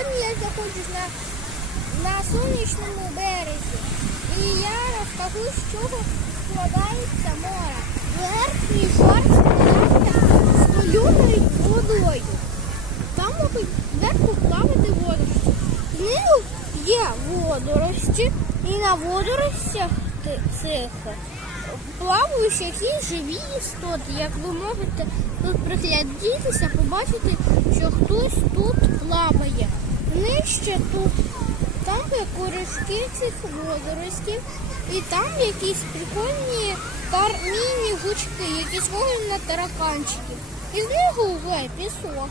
Сьогодні я знаходжусь на, на сонячному березі. І я розкажу, з чого складається море. Верхній шар складається з солюною водою. Там можуть зверху плавати водорості. Знизу є водорості, і на водоростях цих плавають якісь живі істоти. Як ви можете тут приглядітися, побачити, що хтось тут плаває. Нижче тут там є корішки цих водоростів, і там якісь прикольні кармінні гучки, які схожі на тараканчики. І знизу вже пісок.